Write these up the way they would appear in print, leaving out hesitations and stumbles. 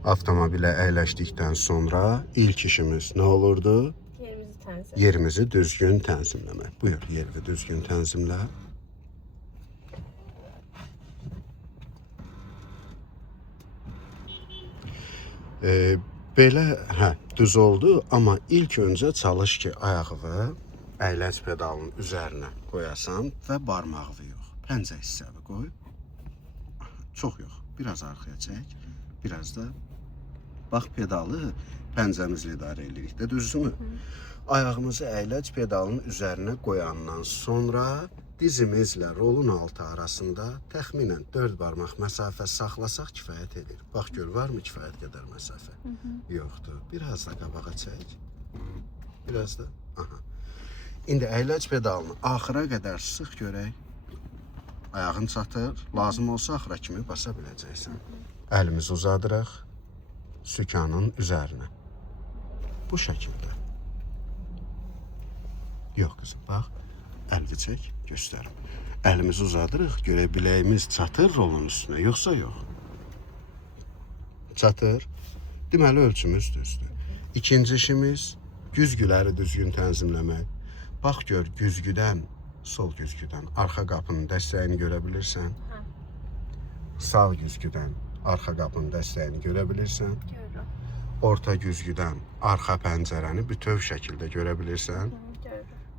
Avtomobilə əyləşdikdən sonra ilk işimiz nə olurdu? Yerimizi düzgün tənzimləmək. Buyur, yerini düzgün tənzimlə. Belə, düz oldu, amma ilk öncə çalış ki, ayağını əyləc pedalının üzərinə qoyasan və barmağını yox, pəncə hissəni qoy. Çox yox, biraz arxaya çək, biraz da bax pedalı pəncəmizlə idarə edirik də, düzdürmü? Ayağımızı əyləc pedalının üzərinə qoyandan sonra dizimizlə rolun altı arasında təxminən 4 barmaq məsafə saxlasaq kifayət edir. Bax gör, varmı kifayət qədər məsafə? Yoxdur. Biraz da qabağa çək. Biraz da. Aha. İndi əyləc pedalını axıra qədər sıx görək. Ayağın çatır. Lazım olsa axıra kimi basa biləcəksən. Əlimizi uzadırıq sükanın üzərinə. Bu şəkildə. Yox qızım, bax. Əlini çək, göstərim. Əlimizi uzadırıq, görə biləyimiz çatır rolun üstünə, yoxsa yox. Çatır. Deməli, ölçümüz düzdür. İkinci işimiz güzgüləri düzgün tənzimləmək. Bax gör, güzgüdən, sol güzgüdən arxa qapının dəstəyini görə bilirsən. Sağ güzgüdən arxa qapının dəstəyini görə bilirsən. Orta güzgüdən arxa pəncərəni bütöv şəkildə görə bilirsən.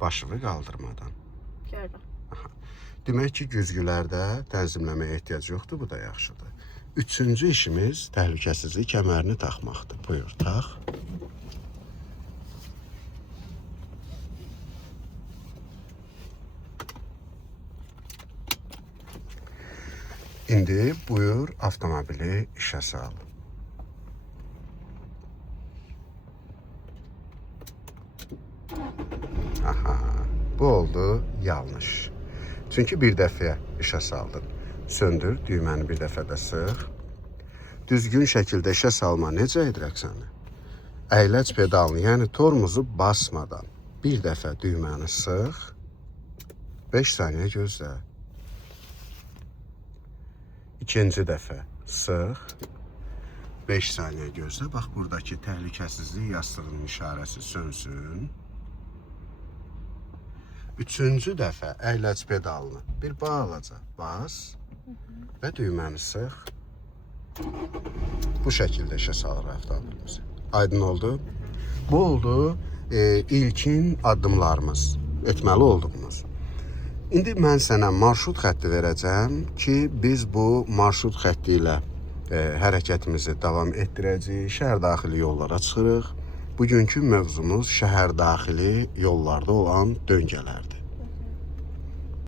Başını qaldırmadan. Demək ki, güzgülərdə tənzimləməyə ehtiyac yoxdur, bu da yaxşıdır. Üçüncü işimiz təhlükəsizlik kəmərini taxmaqdır. Buyur, tax. İndi buyur, avtomobili işə sal. Aha, bu oldu yanlış. Çünki bir dəfə işə saldın. Söndür, düyməni bir dəfə də sıx. Düzgün şəkildə işə salma necə edirək səni? Əyləc pedalını, yəni tormuzu basmadan bir dəfə düyməni sıx. 5 saniyə gözlə. İkinci dəfə sıx. 5 saniyə gözlə. Bax, buradakı təhlükəsizlik yastığının işarəsi sönsün. Üçüncü dəfə əyləc pedalını bir balaca bas və düyməni sıx. Bu şəkildə işə salır avtomobilimizi. Aydın oldu? Bu oldu ilkin addımlarımız, etməli olduğumuz. İndi mən sənə marşrut xətti verəcəm ki, biz bu marşrut xətti ilə hərəkətimizi davam etdirəcəyik. Şəhər daxili yollara çıxırıq. Bugünkü mövzumuz şəhər daxili yollarda olan döngələrdir.